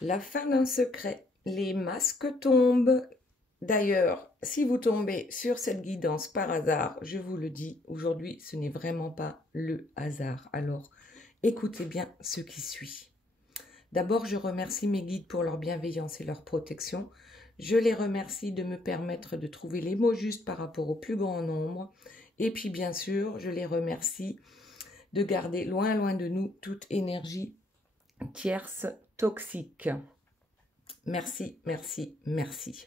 La fin d'un secret. Les masques tombent. D'ailleurs, si vous tombez sur cette guidance par hasard, je vous le dis, aujourd'hui, ce n'est vraiment pas le hasard. Alors, écoutez bien ce qui suit. D'abord, je remercie mes guides pour leur bienveillance et leur protection. Je les remercie de me permettre de trouver les mots justes par rapport au plus grand nombre. Et puis, bien sûr, je les remercie de garder loin, loin de nous toute énergie tierce toxique. Merci, merci, merci.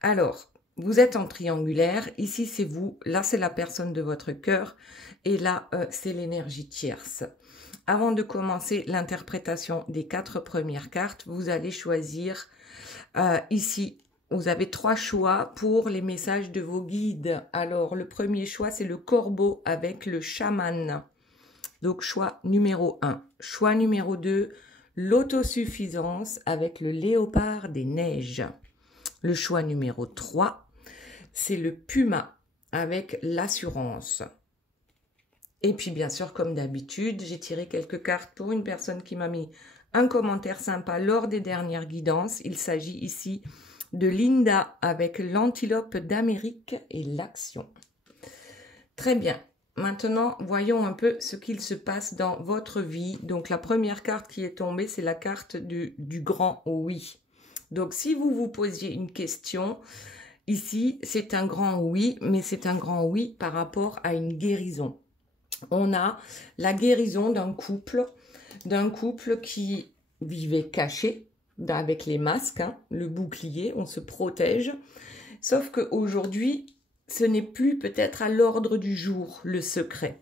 Alors, vous êtes en triangulaire. Ici, c'est vous. Là, c'est la personne de votre cœur. Et là, c'est l'énergie tierce. Avant de commencer l'interprétation des 4 premières cartes, vous allez choisir ici. Vous avez 3 choix pour les messages de vos guides. Alors, le premier choix, c'est le corbeau avec le chaman. Donc, choix numéro 1. Choix numéro 2, l'autosuffisance avec le léopard des neiges. Le choix numéro 3, c'est le puma avec l'assurance. Et puis, bien sûr, comme d'habitude, j'ai tiré quelques cartes pour une personne qui m'a mis un commentaire sympa lors des dernières guidances. Il s'agit ici de Linda avec l'antilope d'Amérique et l'action. Très bien. Maintenant, voyons un peu ce qu'il se passe dans votre vie. Donc, la première carte qui est tombée, c'est la carte du grand oui. Donc, si vous vous posiez une question, ici, c'est un grand oui, mais c'est un grand oui par rapport à une guérison. On a la guérison d'un couple qui vivait caché, avec les masques, hein, le bouclier, on se protège. Sauf qu'aujourd'hui, ce n'est plus peut-être à l'ordre du jour, le secret.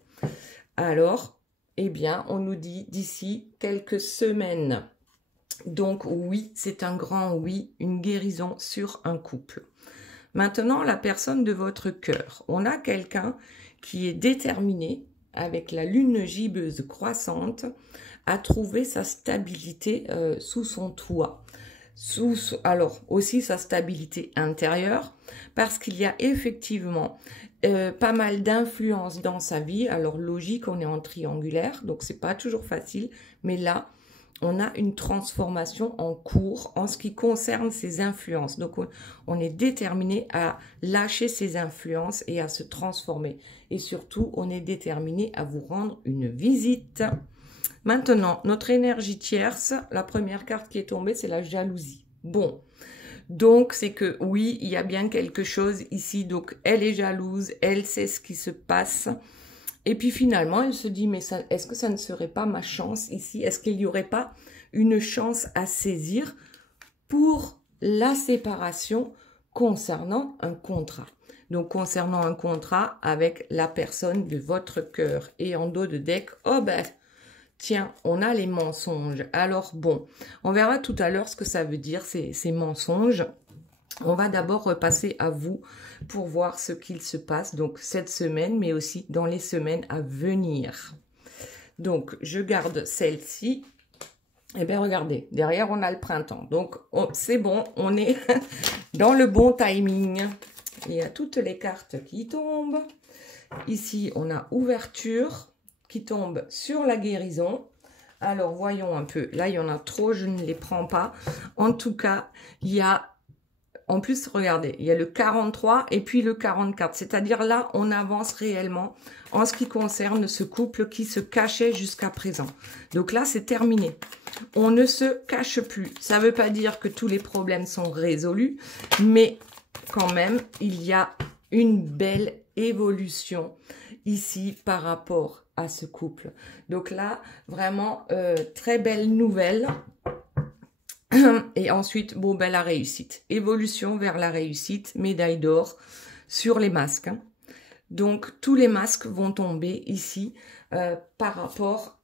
Alors, eh bien, on nous dit d'ici quelques semaines. Donc oui, c'est un grand oui, une guérison sur un couple. Maintenant, la personne de votre cœur. On a quelqu'un qui est déterminé, avec la lune gibbeuse croissante, à trouver sa stabilité sous son toit. Alors, aussi sa stabilité intérieure, parce qu'il y a effectivement pas mal d'influences dans sa vie. Alors, logique, on est en triangulaire, donc c'est pas toujours facile, mais là, on a une transformation en cours en ce qui concerne ces influences. Donc, on est déterminé à lâcher ces influences et à se transformer. Et surtout, on est déterminé à vous rendre une visite. Maintenant, notre énergie tierce, la première carte qui est tombée, c'est la jalousie. Bon, donc c'est que oui, il y a bien quelque chose ici. Donc, elle est jalouse, elle sait ce qui se passe. Et puis finalement, elle se dit, mais est-ce que ça ne serait pas ma chance ici? Est-ce qu'il n'y aurait pas une chance à saisir pour la séparation concernant un contrat? Donc, concernant un contrat avec la personne de votre cœur. Et en dos de deck, oh ben, tiens, on a les mensonges. Alors bon, on verra tout à l'heure ce que ça veut dire, ces mensonges. On va d'abord repasser à vous pour voir ce qu'il se passe donc cette semaine, mais aussi dans les semaines à venir. Donc, je garde celle-ci. Eh bien, regardez, derrière, on a le printemps. Donc, c'est bon, on est dans le bon timing. Il y a toutes les cartes qui tombent. Ici, on a ouverture qui tombe sur la guérison. Alors, voyons un peu. Là, il y en a trop, je ne les prends pas. En tout cas, il y a... En plus, regardez, il y a le 43 et puis le 44. C'est-à-dire là, on avance réellement en ce qui concerne ce couple qui se cachait jusqu'à présent. Donc là, c'est terminé. On ne se cache plus. Ça ne veut pas dire que tous les problèmes sont résolus, mais quand même, il y a une belle évolution ici par rapport à ce couple. Donc là, vraiment, très belle nouvelle. Et ensuite, bon, ben, la réussite. Évolution vers la réussite, médaille d'or sur les masques. Hein. Donc, tous les masques vont tomber ici par rapport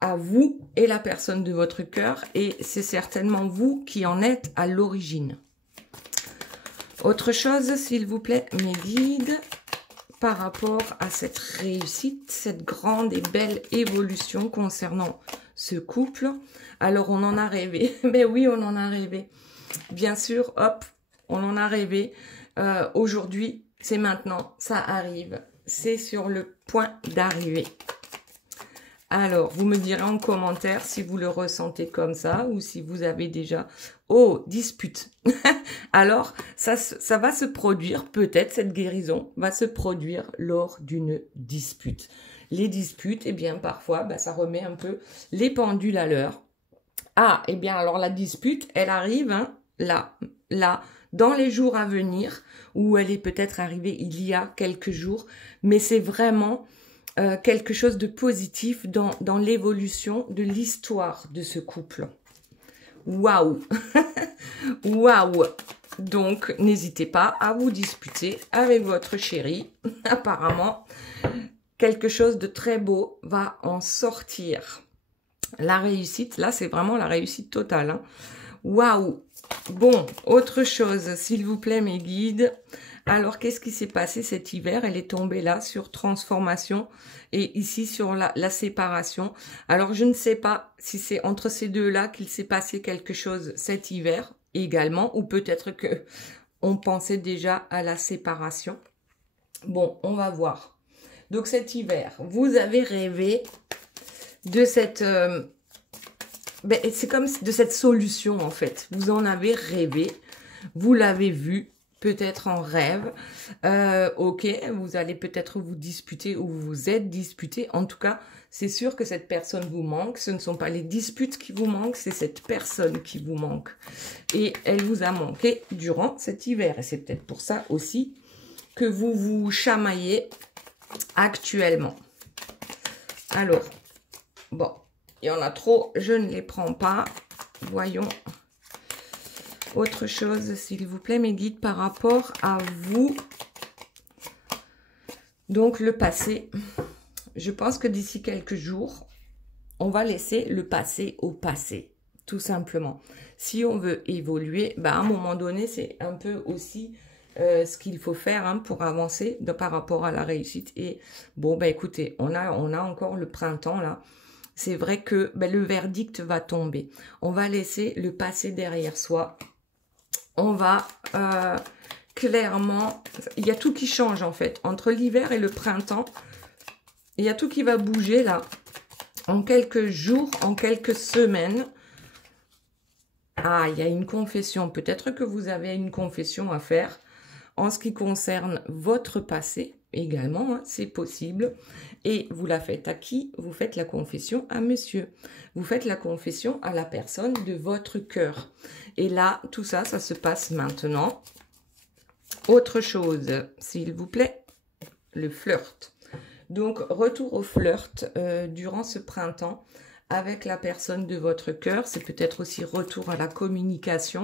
à vous et la personne de votre cœur. Et c'est certainement vous qui en êtes à l'origine. Autre chose, s'il vous plaît, mes guides, par rapport à cette réussite, cette grande et belle évolution concernant ce couple. Alors, on en a rêvé. Mais oui, on en a rêvé. Bien sûr, hop, on en a rêvé. Aujourd'hui, c'est maintenant, ça arrive. C'est sur le point d'arriver. Alors, vous me direz en commentaire si vous le ressentez comme ça ou si vous avez déjà... Oh, dispute. Alors, ça va se produire, peut-être cette guérison va se produire lors d'une dispute. Les disputes, eh bien, parfois, ça remet un peu les pendules à l'heure. Ah, eh bien, alors la dispute, elle arrive là, dans les jours à venir, ou elle est peut-être arrivée il y a quelques jours, mais c'est vraiment... quelque chose de positif dans l'évolution de l'histoire de ce couple. Waouh. Waouh. Donc, n'hésitez pas à vous disputer avec votre chéri. Apparemment, quelque chose de très beau va en sortir. La réussite, là, c'est vraiment la réussite totale. Waouh. Bon, autre chose, s'il vous plaît, mes guides. Alors, qu'est-ce qui s'est passé cet hiver? Elle est tombée là sur transformation et ici sur la séparation. Alors, je ne sais pas si c'est entre ces deux-là qu'il s'est passé quelque chose cet hiver également, ou peut-être que on pensait déjà à la séparation. Bon, on va voir. Donc, cet hiver, vous avez rêvé de cette... c'est comme de cette solution, en fait. Vous en avez rêvé, vous l'avez vu, peut-être en rêve. Ok, vous allez peut-être vous disputer ou vous vous êtes disputé. En tout cas, c'est sûr que cette personne vous manque. Ce ne sont pas les disputes qui vous manquent, c'est cette personne qui vous manque. Et elle vous a manqué durant cet hiver. Et c'est peut-être pour ça aussi que vous vous chamaillez actuellement. Alors, bon, il y en a trop, je ne les prends pas. Voyons. Autre chose, s'il vous plaît, mes guides, par rapport à vous. Donc, le passé. Je pense que d'ici quelques jours, on va laisser le passé au passé, tout simplement. Si on veut évoluer, à un moment donné, c'est un peu aussi ce qu'il faut faire pour avancer par rapport à la réussite. Et bon, écoutez, on a encore le printemps, là. C'est vrai que le verdict va tomber. On va laisser le passé derrière soi. On va clairement... Il y a tout qui change, en fait. Entre l'hiver et le printemps, il y a tout qui va bouger, là. En quelques jours, en quelques semaines. Ah, il y a une confession. Peut-être que vous avez une confession à faire en ce qui concerne votre passé. Également, c'est possible. Et vous la faites à qui? Vous faites la confession à monsieur. Vous faites la confession à la personne de votre cœur. Et là, tout ça, ça se passe maintenant. Autre chose, s'il vous plaît, le flirt. Donc, retour au flirt durant ce printemps avec la personne de votre cœur. C'est peut-être aussi retour à la communication.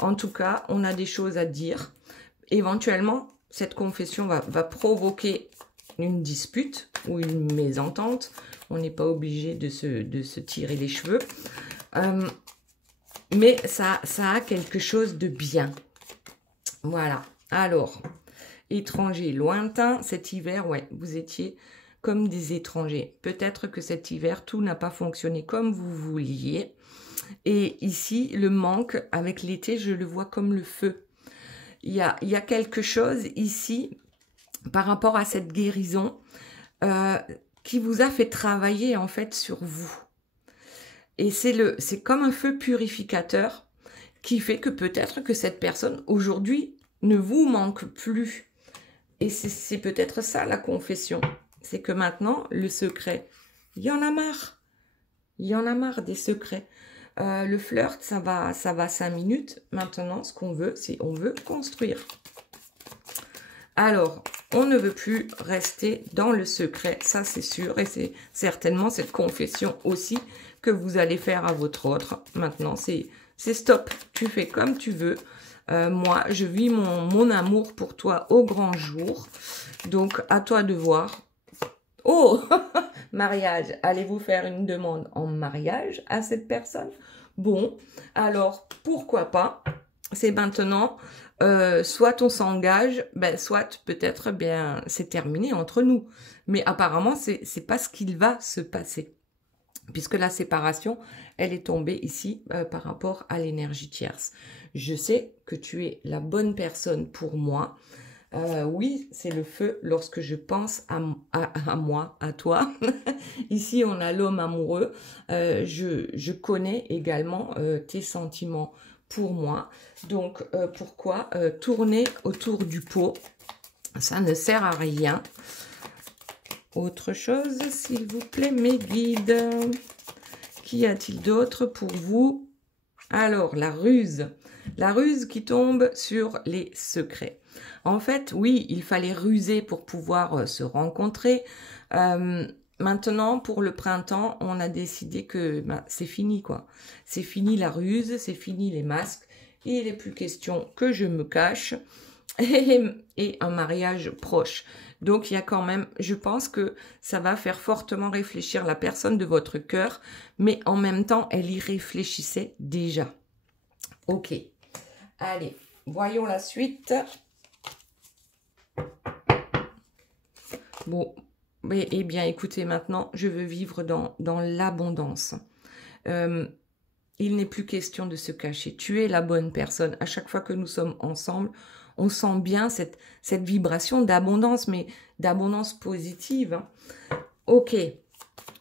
En tout cas, on a des choses à dire. Éventuellement, cette confession va provoquer une dispute ou une mésentente. On n'est pas obligé de se tirer les cheveux. Mais ça a quelque chose de bien. Voilà. Alors, étranger lointain, cet hiver, ouais, vous étiez comme des étrangers. Peut-être que cet hiver, tout n'a pas fonctionné comme vous vouliez. Et ici, le manque, avec l'été, je le vois comme le feu. Il y a quelque chose ici, par rapport à cette guérison, qui vous a fait travailler, en fait, sur vous. Et c'est comme un feu purificateur qui fait que peut-être que cette personne, aujourd'hui, ne vous manque plus. Et c'est peut-être ça, la confession. C'est que maintenant, le secret, il y en a marre. Il y en a marre des secrets. Le flirt, ça va 5 minutes. Maintenant, ce qu'on veut, c'est on veut construire. Alors, on ne veut plus rester dans le secret, ça c'est sûr. Et c'est certainement cette confession aussi que vous allez faire à votre autre. Maintenant, c'est stop. Tu fais comme tu veux. Moi, je vis mon amour pour toi au grand jour. Donc, à toi de voir. Oh, mariage. Allez-vous faire une demande en mariage à cette personne? Bon, alors, pourquoi pas? C'est maintenant, soit on s'engage, soit peut-être, c'est terminé entre nous. Mais apparemment, c'est pas ce qu'il va se passer. Puisque la séparation, elle est tombée ici par rapport à l'énergie tierce. Je sais que tu es la bonne personne pour moi. Oui, c'est le feu lorsque je pense à moi, à toi. Ici, on a l'homme amoureux. Je connais également tes sentiments pour moi. Donc, pourquoi tourner autour du pot? Ça ne sert à rien. Autre chose, s'il vous plaît, mes guides. Qu'y a-t-il d'autre pour vous? Alors, la ruse. La ruse qui tombe sur les secrets. En fait, oui, il fallait ruser pour pouvoir se rencontrer. Maintenant, pour le printemps, on a décidé que c'est fini, quoi. C'est fini la ruse, c'est fini les masques. Il n'est plus question que je me cache et un mariage proche. Donc, il y a quand même, je pense que ça va faire fortement réfléchir la personne de votre cœur, mais en même temps, elle y réfléchissait déjà. Ok. Allez, voyons la suite. Bon, eh bien, écoutez, maintenant, je veux vivre dans l'abondance. Il n'est plus question de se cacher. Tu es la bonne personne. À chaque fois que nous sommes ensemble, on sent bien cette vibration d'abondance, mais d'abondance positive. Hein. Ok.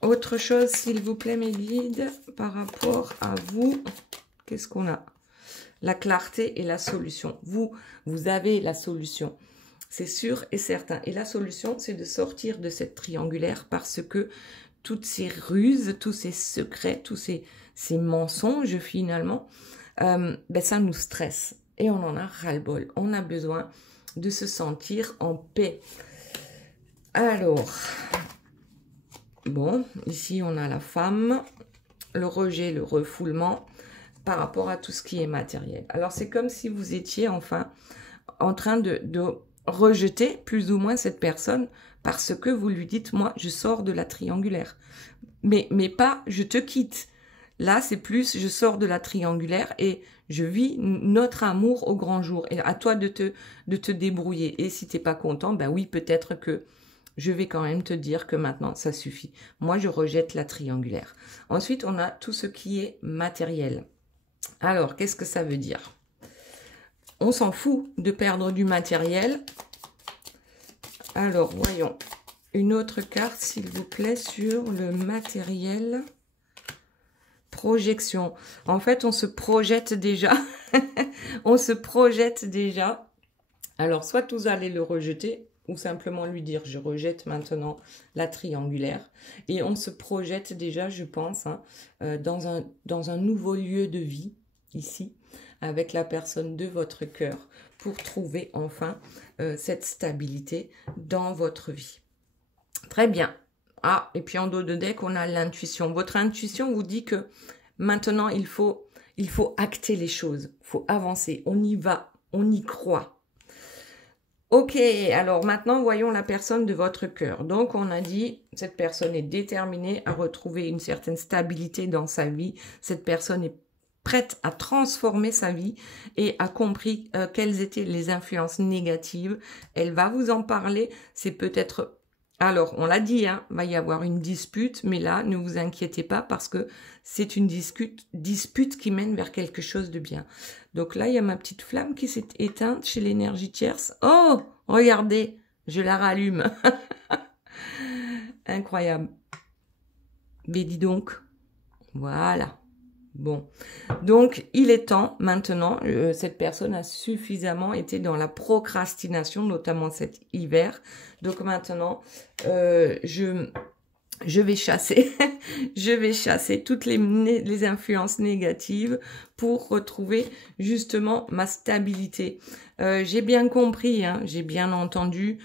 Autre chose, s'il vous plaît, mes guides, par rapport à vous. Qu'est-ce qu'on a? La clarté et la solution. Vous avez la solution. C'est sûr et certain. Et la solution, c'est de sortir de cette triangulaire parce que toutes ces ruses, tous ces secrets, tous ces mensonges, finalement, ça nous stresse. Et on en a ras-le-bol. On a besoin de se sentir en paix. Alors, bon, ici, on a la femme, le rejet, le refoulement par rapport à tout ce qui est matériel. Alors, c'est comme si vous étiez, enfin, en train de rejeter plus ou moins cette personne parce que vous lui dites, moi, je sors de la triangulaire. Mais pas, je te quitte. Là, c'est plus, je sors de la triangulaire et je vis notre amour au grand jour. Et à toi de te débrouiller. Et si t'es pas content, ben oui, peut-être que je vais quand même te dire que maintenant, ça suffit. Moi, je rejette la triangulaire. Ensuite, on a tout ce qui est matériel. Alors, qu'est-ce que ça veut dire? On s'en fout de perdre du matériel. Alors, voyons. Une autre carte, s'il vous plaît, sur le matériel. Projection. En fait, on se projette déjà. On se projette déjà. Alors, soit vous allez le rejeter, ou simplement lui dire, je rejette maintenant la triangulaire. Et on se projette déjà, je pense, hein, dans un nouveau lieu de vie, ici, avec la personne de votre cœur, pour trouver enfin cette stabilité dans votre vie. Très bien. Ah, et puis en dos de deck, on a l'intuition. Votre intuition vous dit que maintenant, il faut acter les choses. Il faut avancer. On y va. On y croit. Ok, alors maintenant, voyons la personne de votre cœur. Donc, on a dit, cette personne est déterminée à retrouver une certaine stabilité dans sa vie. Cette personne est prête à transformer sa vie et a compris quelles étaient les influences négatives. Elle va vous en parler. C'est peut-être... Alors, on l'a dit, hein, va y avoir une dispute, mais là, ne vous inquiétez pas parce que c'est une dispute qui mène vers quelque chose de bien. Donc là, il y a ma petite flamme qui s'est éteinte chez l'énergie tierce. Oh, regardez, je la rallume. Incroyable. Mais dis donc, voilà. Bon, donc il est temps maintenant, cette personne a suffisamment été dans la procrastination, notamment cet hiver. Donc maintenant, je vais chasser, je vais chasser toutes les influences négatives pour retrouver justement ma stabilité. J'ai bien compris, hein, j'ai bien entendu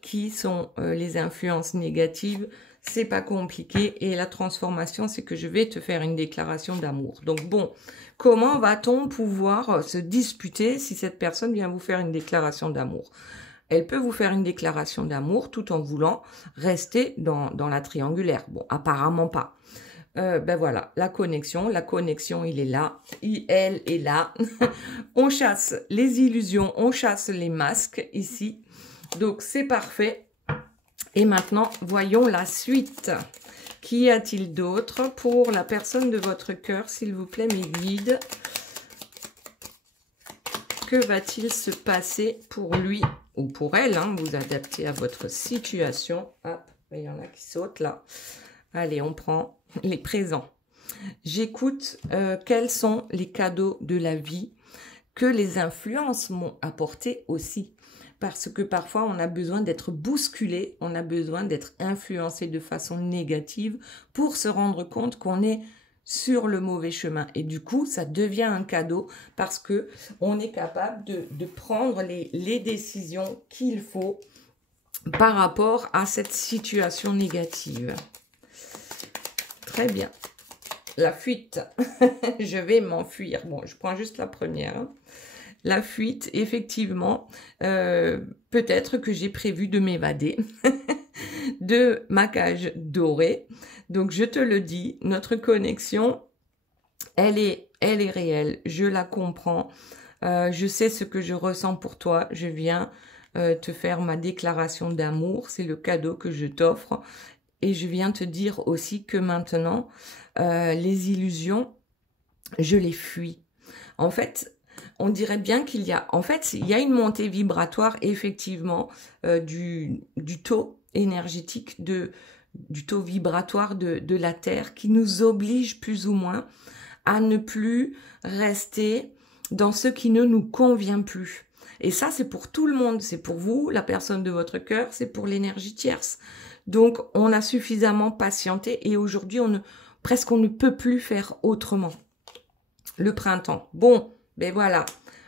qui sont les influences négatives. C'est pas compliqué et la transformation, c'est que je vais te faire une déclaration d'amour. Donc bon, comment va-t-on pouvoir se disputer si cette personne vient vous faire une déclaration d'amour? Elle peut vous faire une déclaration d'amour tout en voulant rester dans la triangulaire. Bon, apparemment pas. Ben voilà, la connexion, il est là, elle est là. On chasse les illusions, on chasse les masques ici. Donc c'est parfait. Et maintenant, voyons la suite. Qu'y a-t-il d'autre pour la personne de votre cœur, s'il vous plaît, mes guides? Que va-t-il se passer pour lui ou pour elle, hein, vous adaptez à votre situation. Hop, il y en a qui sautent là. Allez, on prend les présents. J'écoute quels sont les cadeaux de la vie que les influences m'ont apporté aussi. Parce que parfois, on a besoin d'être bousculé, on a besoin d'être influencé de façon négative pour se rendre compte qu'on est sur le mauvais chemin. Et du coup, ça devient un cadeau parce que on est capable de prendre les décisions qu'il faut par rapport à cette situation négative. Très bien. La fuite. Je vais m'enfuir. Bon, je prends juste la première. Hein. La fuite, effectivement, peut-être que j'ai prévu de m'évader de ma cage dorée. Donc, je te le dis, notre connexion, elle est réelle. Je la comprends. Je sais ce que je ressens pour toi. Je viens te faire ma déclaration d'amour. C'est le cadeau que je t'offre. Et je viens te dire aussi que maintenant, les illusions, je les fuis. En fait, on dirait bien qu'il y a... En fait, il y a une montée vibratoire, effectivement, du taux énergétique, du taux vibratoire de la Terre qui nous oblige plus ou moins à ne plus rester dans ce qui ne nous convient plus. Et ça, c'est pour tout le monde. C'est pour vous, la personne de votre cœur, c'est pour l'énergie tierce. Donc, on a suffisamment patienté et aujourd'hui, presque on ne peut plus faire autrement. Le printemps. Bon, ben voilà,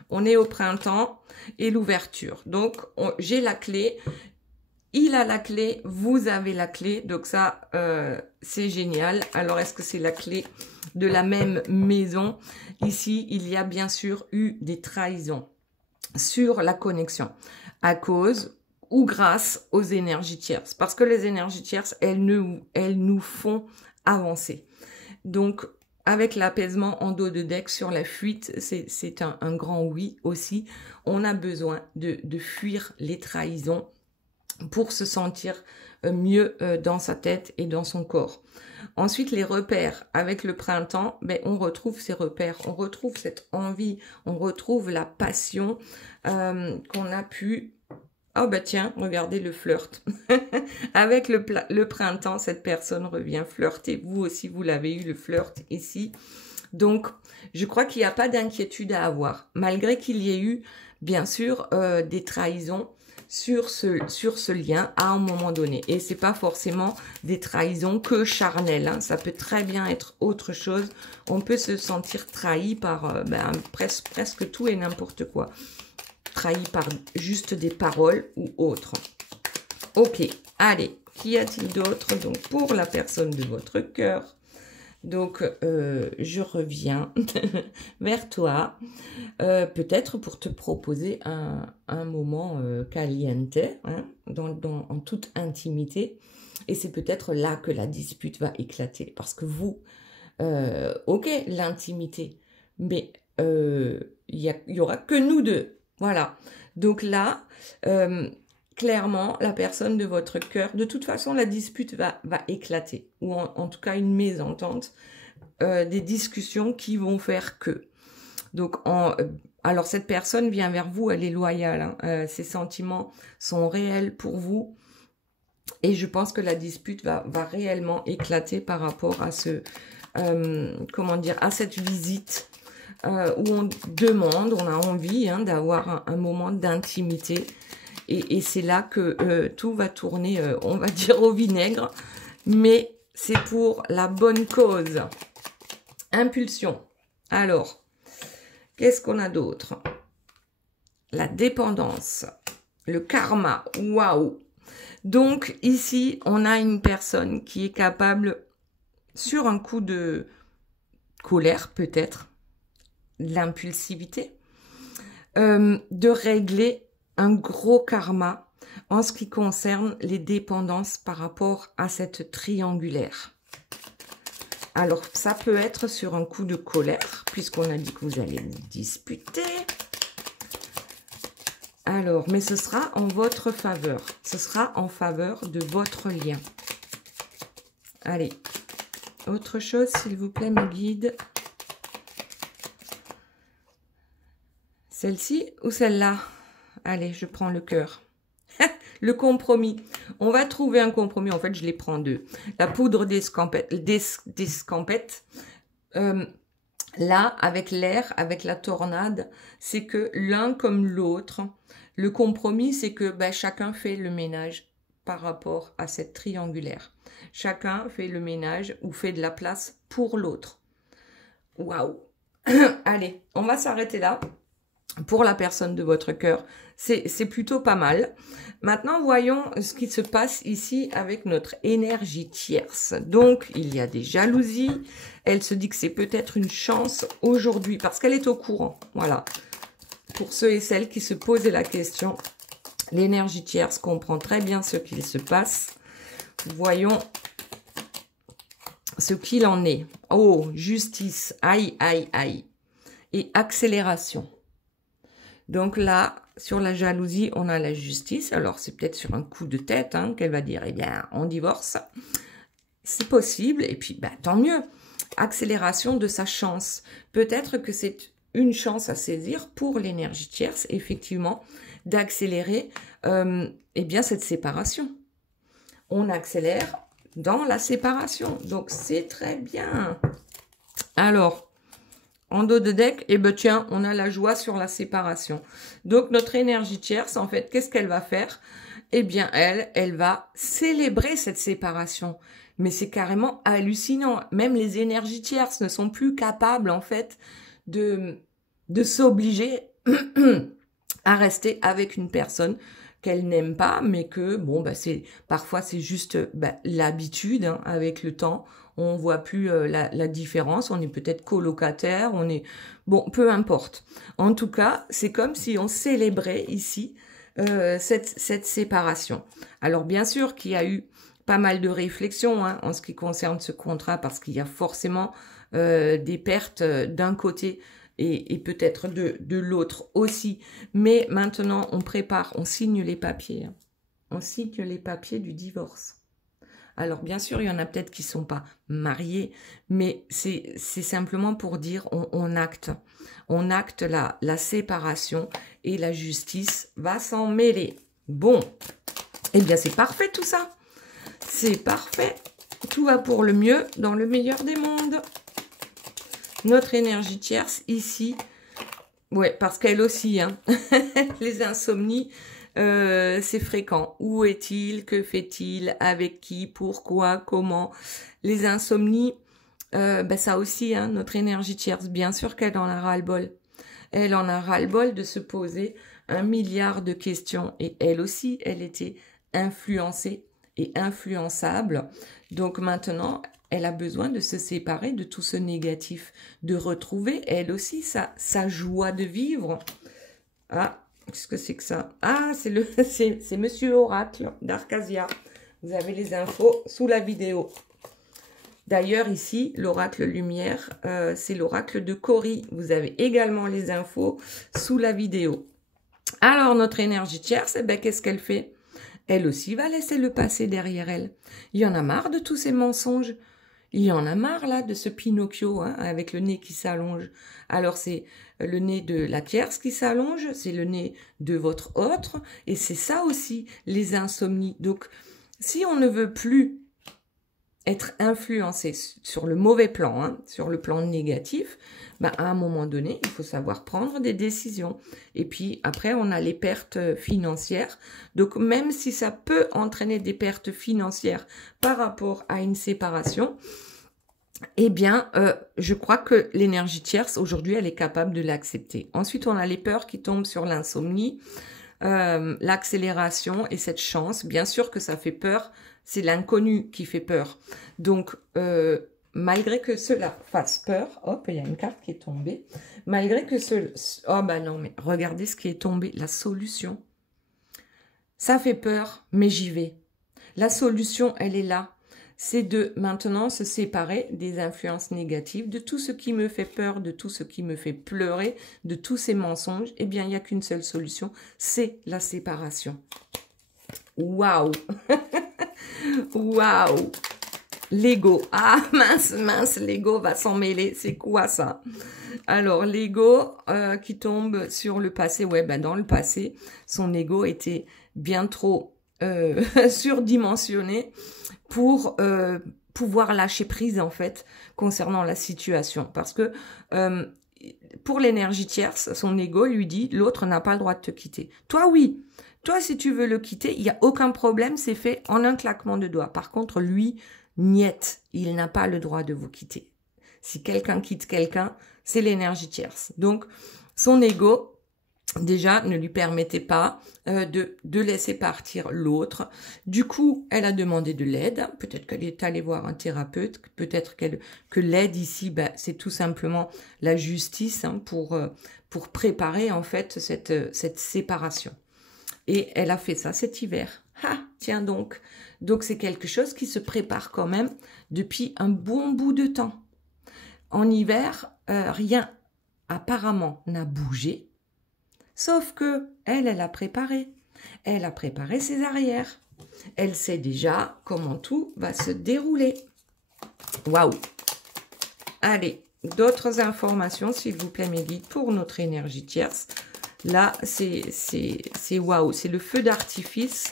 on est au printemps et l'ouverture. Donc, j'ai la clé, il a la clé, vous avez la clé. Donc ça, c'est génial. Alors, est-ce que c'est la clé de la même maison? Ici, il y a bien sûr eu des trahisons sur la connexion à cause ou grâce aux énergies tierces. Parce que les énergies tierces, elles nous font avancer. Donc, avec l'apaisement en dos de deck sur la fuite, c'est un grand oui aussi. On a besoin de fuir les trahisons pour se sentir mieux dans sa tête et dans son corps. Ensuite, les repères. Avec le printemps, ben, on retrouve ces repères, on retrouve cette envie, on retrouve la passion qu'on a pu... Oh bah tiens, regardez le flirt. Avec le printemps, cette personne revient flirter. Vous aussi, vous l'avez eu, le flirt ici. Donc, je crois qu'il n'y a pas d'inquiétude à avoir. Malgré qu'il y ait eu, bien sûr, des trahisons sur ce lien à un moment donné. Et c'est pas forcément des trahisons que charnelles. Hein. Ça peut très bien être autre chose. On peut se sentir trahi par presque tout et n'importe quoi. Trahi par juste des paroles ou autres. Ok, allez, qu'y a-t-il d'autre? Donc, pour la personne de votre cœur, donc, je reviens vers toi, peut-être pour te proposer un moment caliente, hein, en toute intimité. Et c'est peut-être là que la dispute va éclater. Parce que vous, ok, l'intimité, mais il y aura que nous deux. Voilà, donc là, clairement, la personne de votre cœur, de toute façon, la dispute va éclater, ou en tout cas une mésentente, des discussions qui vont faire que. Donc, alors cette personne vient vers vous, elle est loyale, hein, ses sentiments sont réels pour vous, et je pense que la dispute va réellement éclater par rapport à à cette visite, où on demande, on a envie d'avoir un moment d'intimité. Et c'est là que tout va tourner, on va dire, au vinaigre. Mais c'est pour la bonne cause. Impulsion. Alors, qu'est-ce qu'on a d'autre? La dépendance. Le karma. Waouh! Donc, ici, on a une personne qui est capable, sur un coup de colère peut-être, l'impulsivité, de régler un gros karma en ce qui concerne les dépendances par rapport à cette triangulaire. Alors, ça peut être sur un coup de colère, puisqu'on a dit que vous allez vous disputer. Alors, mais ce sera en votre faveur. Ce sera en faveur de votre lien. Allez, autre chose, s'il vous plaît, mes guides. Celle-ci ou celle-là? Allez, je prends le cœur. Le compromis. On va trouver un compromis. En fait, je les prends deux. La poudre d'escampette. Là, avec l'air, avec la tornade, c'est que l'un comme l'autre, le compromis, c'est que chacun fait le ménage par rapport à cette triangulaire. Chacun fait le ménage ou fait de la place pour l'autre. Waouh! Allez, on va s'arrêter là. Pour la personne de votre cœur, c'est plutôt pas mal. Maintenant, voyons ce qui se passe ici avec notre énergie tierce. Donc, il y a des jalousies. Elle se dit que c'est peut-être une chance aujourd'hui parce qu'elle est au courant. Voilà. Pour ceux et celles qui se posaient la question, l'énergie tierce comprend très bien ce qu'il se passe. Voyons ce qu'il en est. Oh, justice. Aïe, aïe, aïe. Et accélération. Donc là, sur la jalousie, on a la justice. Alors, c'est peut-être sur un coup de tête qu'elle va dire, eh bien, on divorce. C'est possible. Et puis, tant mieux. Accélération de sa chance. Peut-être que c'est une chance à saisir pour l'énergie tierce, effectivement, d'accélérer cette séparation. On accélère dans la séparation. Donc, c'est très bien. Alors, en dos de deck, tiens, on a la joie sur la séparation. Donc, notre énergie tierce, en fait, qu'est-ce qu'elle va faire? Eh bien, elle va célébrer cette séparation. Mais c'est carrément hallucinant. Même les énergies tierces ne sont plus capables, en fait, de s'obliger à rester avec une personne qu'elle n'aime pas, mais que, parfois, c'est juste l'habitude, avec le temps. On voit plus la différence, on est peut-être colocataire, on est... Bon, peu importe. En tout cas, c'est comme si on célébrait ici cette séparation. Alors, bien sûr qu'il y a eu pas mal de réflexions en ce qui concerne ce contrat, parce qu'il y a forcément des pertes d'un côté et peut-être de l'autre aussi. Mais maintenant, on signe les papiers. On signe les papiers du divorce. Alors, bien sûr, il y en a peut-être qui ne sont pas mariés, mais c'est simplement pour dire on acte. On acte la séparation et la justice va s'en mêler. Bon, eh bien, c'est parfait tout ça. C'est parfait. Tout va pour le mieux dans le meilleur des mondes. Notre énergie tierce ici, ouais, parce qu'elle aussi, les insomnies... c'est fréquent. Où est-il? Que fait-il? Avec qui? Pourquoi? Comment? Les insomnies, ça aussi, notre énergie tierce, bien sûr qu'elle en a ras-le-bol. Elle en a ras-le-bol de se poser 1 milliard de questions. Et elle aussi, elle était influencée et influençable. Donc maintenant, elle a besoin de se séparer de tout ce négatif, de retrouver, elle aussi, sa joie de vivre. Ah, qu'est-ce que c'est que ça? Ah, c'est Monsieur Oracle d'Arcasia. Vous avez les infos sous la vidéo. D'ailleurs, ici, l'oracle lumière, c'est l'oracle de Cori. Vous avez également les infos sous la vidéo. Alors, notre énergie tierce, qu'est-ce qu'elle fait? Elle aussi va laisser le passé derrière elle. Il y en a marre de tous ces mensonges. Il y en a marre, là, de ce Pinocchio, avec le nez qui s'allonge. Alors, c'est le nez de la tierce qui s'allonge, c'est le nez de votre autre, et c'est ça aussi, les insomnies. Donc, si on ne veut plus être influencé sur le mauvais plan, sur le plan négatif, à un moment donné, il faut savoir prendre des décisions. Et puis, après, on a les pertes financières. Donc, même si ça peut entraîner des pertes financières par rapport à une séparation, eh bien, je crois que l'énergie tierce, aujourd'hui, elle est capable de l'accepter. Ensuite, on a les peurs qui tombent sur l'insomnie, l'accélération et cette chance. Bien sûr que ça fait peur, c'est l'inconnu qui fait peur. Donc, malgré que cela fasse peur, hop, il y a une carte qui est tombée. Malgré que oh non, mais regardez ce qui est tombé, la solution. Ça fait peur, mais j'y vais. La solution, elle est là. C'est de maintenant se séparer des influences négatives, de tout ce qui me fait peur, de tout ce qui me fait pleurer, de tous ces mensonges. Eh bien, il n'y a qu'une seule solution, c'est la séparation. Waouh! Waouh! L'ego. Ah, mince, l'ego va s'en mêler. C'est quoi ça? Alors, l'ego qui tombe sur le passé. Ouais, dans le passé, son ego était bien trop surdimensionné pour pouvoir lâcher prise, en fait, concernant la situation. Parce que pour l'énergie tierce, son ego lui dit, l'autre n'a pas le droit de te quitter. Toi, oui. Toi, si tu veux le quitter, il n'y a aucun problème, c'est fait en un claquement de doigts. Par contre, lui, niet, il n'a pas le droit de vous quitter. Si quelqu'un quitte quelqu'un, c'est l'énergie tierce. Donc, son ego, déjà, ne lui permettait pas de laisser partir l'autre. Du coup, elle a demandé de l'aide. Peut-être qu'elle est allée voir un thérapeute. Peut-être que l'aide ici, ben, c'est tout simplement la justice hein, pour préparer en fait cette séparation. Et elle a fait ça cet hiver. Ah, tiens donc. Donc, c'est quelque chose qui se prépare quand même depuis un bon bout de temps. En hiver, rien apparemment n'a bougé. Sauf que elle a préparé. Elle a préparé ses arrières. Elle sait déjà comment tout va se dérouler. Waouh! Allez, d'autres informations, s'il vous plaît, mes guides, pour notre énergie tierce. Là, c'est waouh, c'est le feu d'artifice.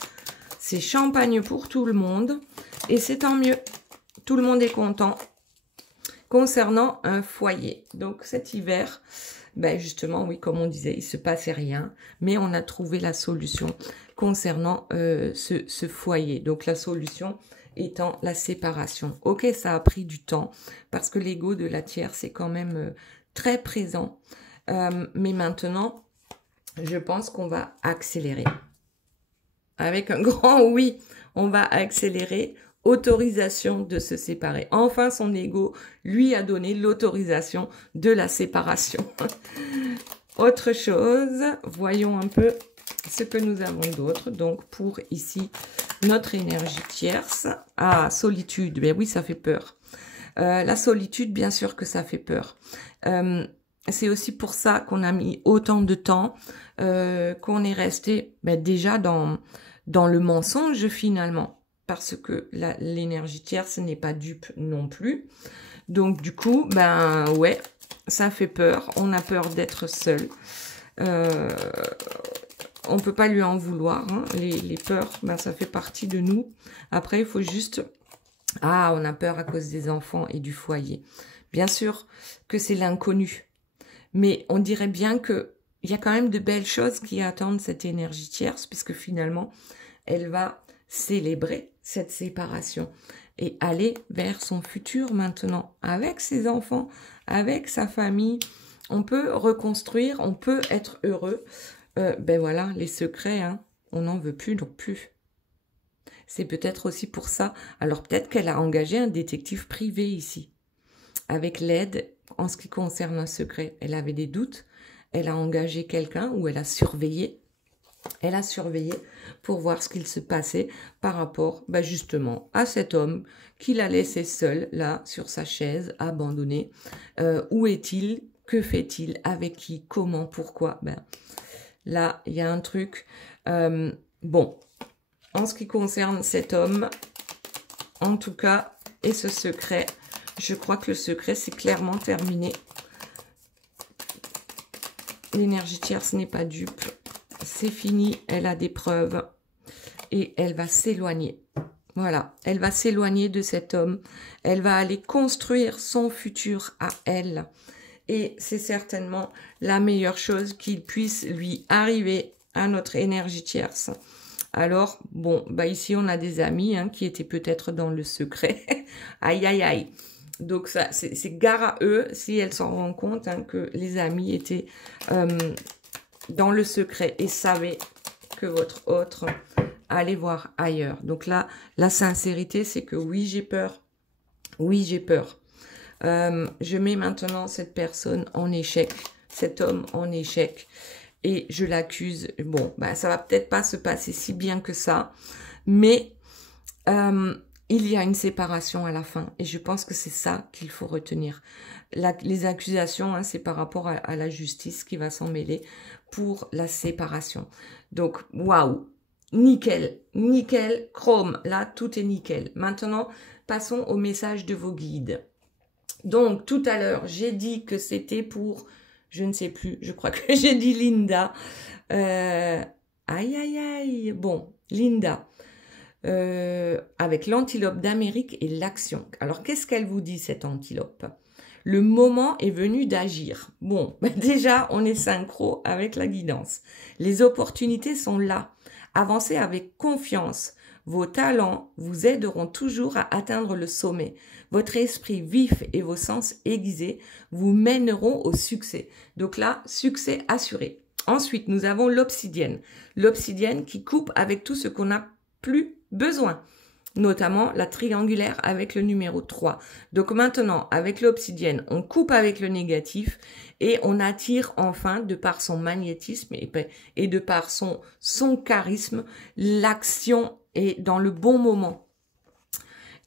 C'est champagne pour tout le monde. Et c'est tant mieux. Tout le monde est content. Concernant un foyer. Donc, cet hiver... Ben justement, oui, comme on disait, il ne se passait rien, mais on a trouvé la solution concernant ce foyer. Donc, la solution étant la séparation. Ok, ça a pris du temps, parce que l'ego de la tierce est quand même très présent. Mais maintenant, je pense qu'on va accélérer. Avec un grand oui, on va accélérer. Autorisation de se séparer. Enfin, son ego lui a donné l'autorisation de la séparation. Autre chose, voyons un peu ce que nous avons d'autre. Donc, pour ici, notre énergie tierce. Ah, solitude. Ben oui, ça fait peur. La solitude, bien sûr que ça fait peur. C'est aussi pour ça qu'on a mis autant de temps, qu'on est resté déjà dans le mensonge finalement. Parce que l'énergie tierce n'est pas dupe non plus. Donc, du coup, ben ouais, ça fait peur. On a peur d'être seul. On peut pas lui en vouloir. Hein. Les peurs, ben, ça fait partie de nous. Après, il faut juste... Ah, on a peur à cause des enfants et du foyer. Bien sûr que c'est l'inconnu. Mais on dirait bien qu'il y a quand même de belles choses qui attendent cette énergie tierce, puisque finalement, elle va célébrer cette séparation et aller vers son futur maintenant, avec ses enfants, avec sa famille. On peut reconstruire, on peut être heureux. Ben voilà, les secrets, hein, on n'en veut plus non plus. C'est peut-être aussi pour ça. Alors peut-être qu'elle a engagé un détective privé ici, avec l'aide en ce qui concerne un secret. Elle avait des doutes, elle a engagé quelqu'un ou elle a surveillé. Elle a surveillé pour voir ce qu'il se passait par rapport justement à cet homme qui l'a laissé seul là sur sa chaise, abandonné. Où est-il? Que fait-il? Avec qui? Comment? Pourquoi? Là, il y a un truc. Bon, en ce qui concerne cet homme, en tout cas, et ce secret, je crois que le secret, c'est clairement terminé. L'énergie tierce n'est pas dupe. C'est fini, elle a des preuves et elle va s'éloigner. Voilà, elle va s'éloigner de cet homme. Elle va aller construire son futur à elle. Et c'est certainement la meilleure chose qu'il puisse lui arriver à notre énergie tierce. Alors, bon, ici on a des amis hein, qui étaient peut-être dans le secret. Aïe, aïe, aïe. Donc, ça, c'est gare à eux si elles s'en rendent compte hein, que les amis étaient... dans le secret et savez que votre autre allait voir ailleurs. Donc là, la sincérité, c'est que oui, j'ai peur. Oui, j'ai peur. Je mets maintenant cette personne en échec, cet homme en échec et je l'accuse. Bon, ça va peut-être pas se passer si bien que ça, mais il y a une séparation à la fin et je pense que c'est ça qu'il faut retenir. Les accusations, hein, c'est par rapport à la justice qui va s'en mêler pour la séparation. Donc, waouh, nickel, nickel, chrome, là, tout est nickel. Maintenant, passons au message de vos guides. Donc, tout à l'heure, j'ai dit que c'était pour, je ne sais plus, je crois que j'ai dit Linda. Aïe, aïe, aïe. Bon, Linda, avec l'antilope d'Amérique et l'action. Alors, qu'est-ce qu'elle vous dit, cette antilope? Le moment est venu d'agir. Bon, déjà, on est synchro avec la guidance. Les opportunités sont là. Avancez avec confiance. Vos talents vous aideront toujours à atteindre le sommet. Votre esprit vif et vos sens aiguisés vous mèneront au succès. Donc là, succès assuré. Ensuite, nous avons l'obsidienne. L'obsidienne qui coupe avec tout ce qu'on n'a plus besoin, notamment la triangulaire avec le numéro 3. Donc maintenant, avec l'obsidienne, on coupe avec le négatif et on attire enfin, de par son magnétisme et de par son charisme, l'action est dans le bon moment.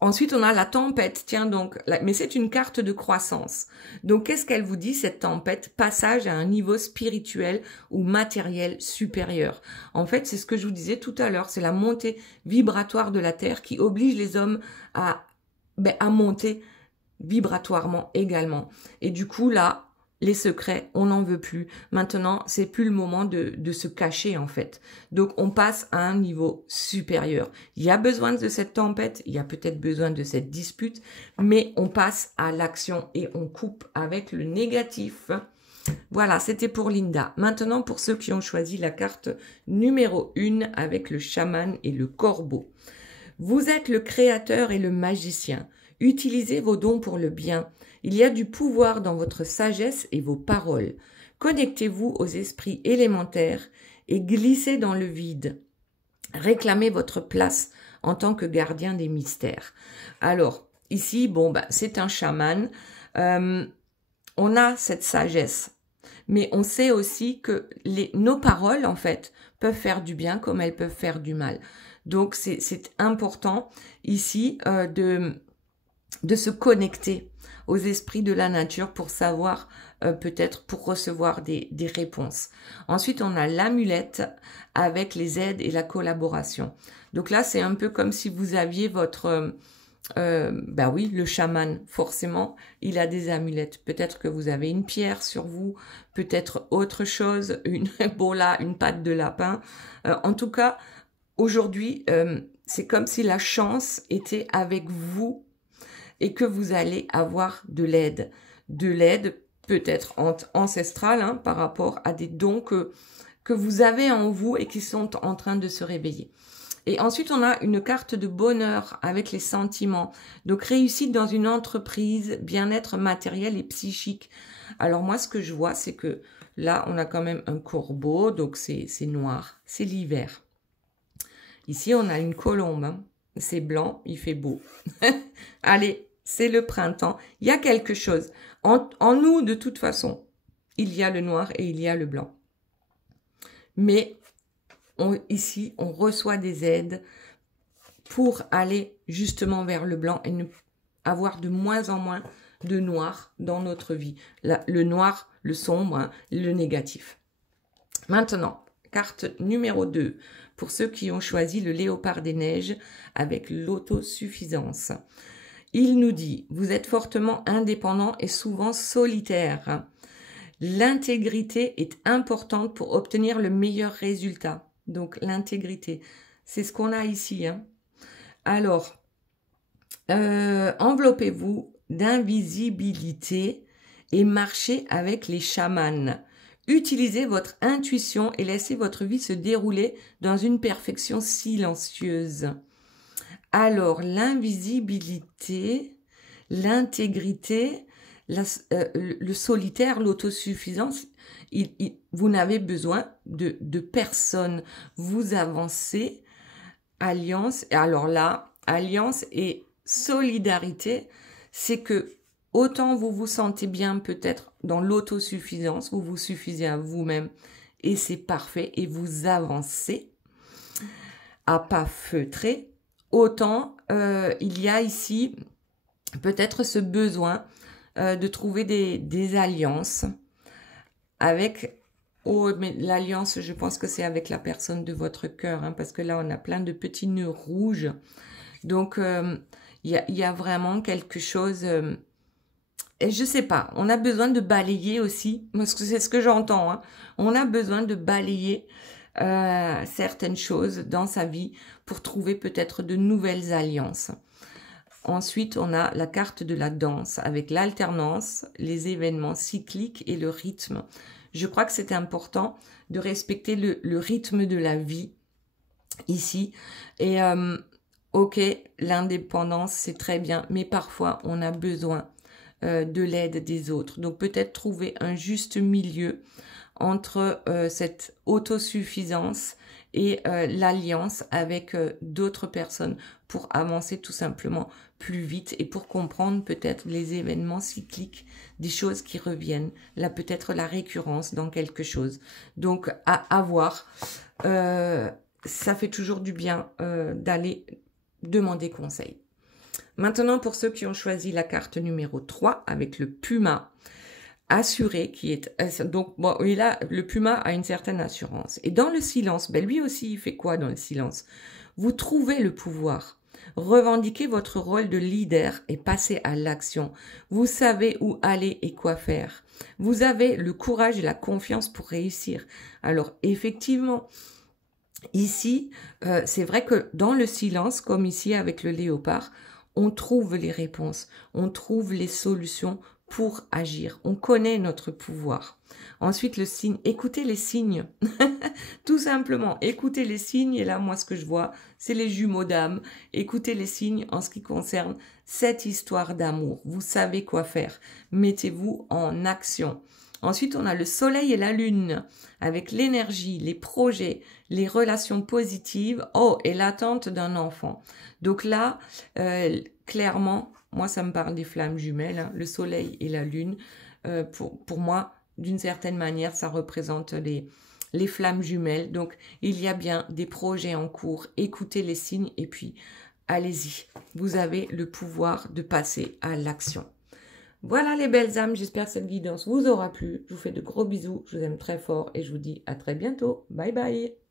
Ensuite, on a la tempête. Tiens donc, mais c'est une carte de croissance. Donc, qu'est-ce qu'elle vous dit, cette tempête? Passage à un niveau spirituel ou matériel supérieur. En fait, c'est ce que je vous disais tout à l'heure. C'est la montée vibratoire de la Terre qui oblige les hommes à monter vibratoirement également. Et du coup, là, les secrets, on n'en veut plus. Maintenant, c'est plus le moment de se cacher, en fait. Donc, on passe à un niveau supérieur. Il y a besoin de cette tempête, il y a peut-être besoin de cette dispute, mais on passe à l'action et on coupe avec le négatif. Voilà, c'était pour Linda. Maintenant, pour ceux qui ont choisi la carte numéro 1 avec le chaman et le corbeau. Vous êtes le créateur et le magicien. Utilisez vos dons pour le bien. Il y a du pouvoir dans votre sagesse et vos paroles. Connectez-vous aux esprits élémentaires et glissez dans le vide. Réclamez votre place en tant que gardien des mystères. Alors, ici, c'est un chaman. On a cette sagesse, mais on sait aussi que nos paroles, en fait, peuvent faire du bien comme elles peuvent faire du mal. Donc, c'est important ici de se connecter aux esprits de la nature pour savoir, peut-être pour recevoir des réponses. Ensuite, on a l'amulette avec les aides et la collaboration. Donc là, c'est un peu comme si vous aviez votre... oui, le chaman, forcément, il a des amulettes. Peut-être que vous avez une pierre sur vous, peut-être autre chose, une patte de lapin. En tout cas, aujourd'hui, c'est comme si la chance était avec vous et que vous allez avoir de l'aide. De l'aide peut-être ancestrale par rapport à des dons que vous avez en vous et qui sont en train de se réveiller. Et ensuite, on a une carte de bonheur avec les sentiments. Donc, réussite dans une entreprise, bien-être matériel et psychique. Alors, moi, ce que je vois, c'est que là, on a quand même un corbeau. Donc, c'est noir. C'est l'hiver. Ici, on a une colombe. C'est blanc, il fait beau. Allez, c'est le printemps. Il y a quelque chose. En nous, de toute façon, il y a le noir et il y a le blanc. Mais ici, on reçoit des aides pour aller justement vers le blanc et avoir de moins en moins de noir dans notre vie. Le noir, le sombre, le négatif. Maintenant, carte numéro 2, pour ceux qui ont choisi le léopard des neiges avec l'autosuffisance. Il nous dit, vous êtes fortement indépendant et souvent solitaire. L'intégrité est importante pour obtenir le meilleur résultat. Donc, l'intégrité, c'est ce qu'on a ici. Alors, enveloppez-vous d'invisibilité et marchez avec les chamans. Utilisez votre intuition et laissez votre vie se dérouler dans une perfection silencieuse. Alors, l'invisibilité, l'intégrité, le solitaire, l'autosuffisance, vous n'avez besoin de personne. Vous avancez, alliance, et alors là, alliance et solidarité, c'est que autant vous vous sentez bien peut-être dans l'autosuffisance, vous vous suffisez à vous-même et c'est parfait et vous avancez à pas feutrés, autant il y a ici peut-être ce besoin de trouver des alliances avec... Oh, mais l'alliance, je pense que c'est avec la personne de votre cœur, parce que là, on a plein de petits nœuds rouges. Donc, il y a vraiment quelque chose... et je sais pas, on a besoin de balayer aussi, parce que c'est ce que j'entends. On a besoin de balayer certaines choses dans sa vie pour trouver peut-être de nouvelles alliances. Ensuite, on a la carte de la danse avec l'alternance, les événements cycliques et le rythme. Je crois que c'est important de respecter le rythme de la vie ici. Et ok, l'indépendance, c'est très bien, mais parfois, on a besoin de l'aide des autres. Donc, peut-être trouver un juste milieu entre cette autosuffisance et l'alliance avec d'autres personnes pour avancer tout simplement plus vite et pour comprendre peut-être les événements cycliques, des choses qui reviennent, là peut-être la récurrence dans quelque chose. Donc à voir, ça fait toujours du bien d'aller demander conseil. Maintenant, pour ceux qui ont choisi la carte numéro 3 avec le Puma, assuré, qui est donc bon, et là le Puma a une certaine assurance. Et dans le silence, ben lui aussi il fait quoi dans le silence? Vous trouvez le pouvoir, revendiquez votre rôle de leader et passez à l'action. Vous savez où aller et quoi faire. Vous avez le courage et la confiance pour réussir. Alors effectivement, ici, c'est vrai que dans le silence, comme ici avec le léopard, on trouve les réponses, on trouve les solutions pour agir. On connaît notre pouvoir. Ensuite, le signe, écoutez les signes. Tout simplement, écoutez les signes. Et là, moi, ce que je vois, c'est les jumeaux d'âme. Écoutez les signes en ce qui concerne cette histoire d'amour. Vous savez quoi faire. Mettez-vous en action. Ensuite, on a le soleil et la lune avec l'énergie, les projets, les relations positives. Oh, et l'attente d'un enfant. Donc là, clairement, moi, ça me parle des flammes jumelles, hein, le soleil et la lune. Pour moi, d'une certaine manière, ça représente les flammes jumelles. Donc, il y a bien des projets en cours. Écoutez les signes et puis, allez-y. Vous avez le pouvoir de passer à l'action. Voilà les belles âmes, j'espère que cette guidance vous aura plu. Je vous fais de gros bisous, je vous aime très fort et je vous dis à très bientôt. Bye bye.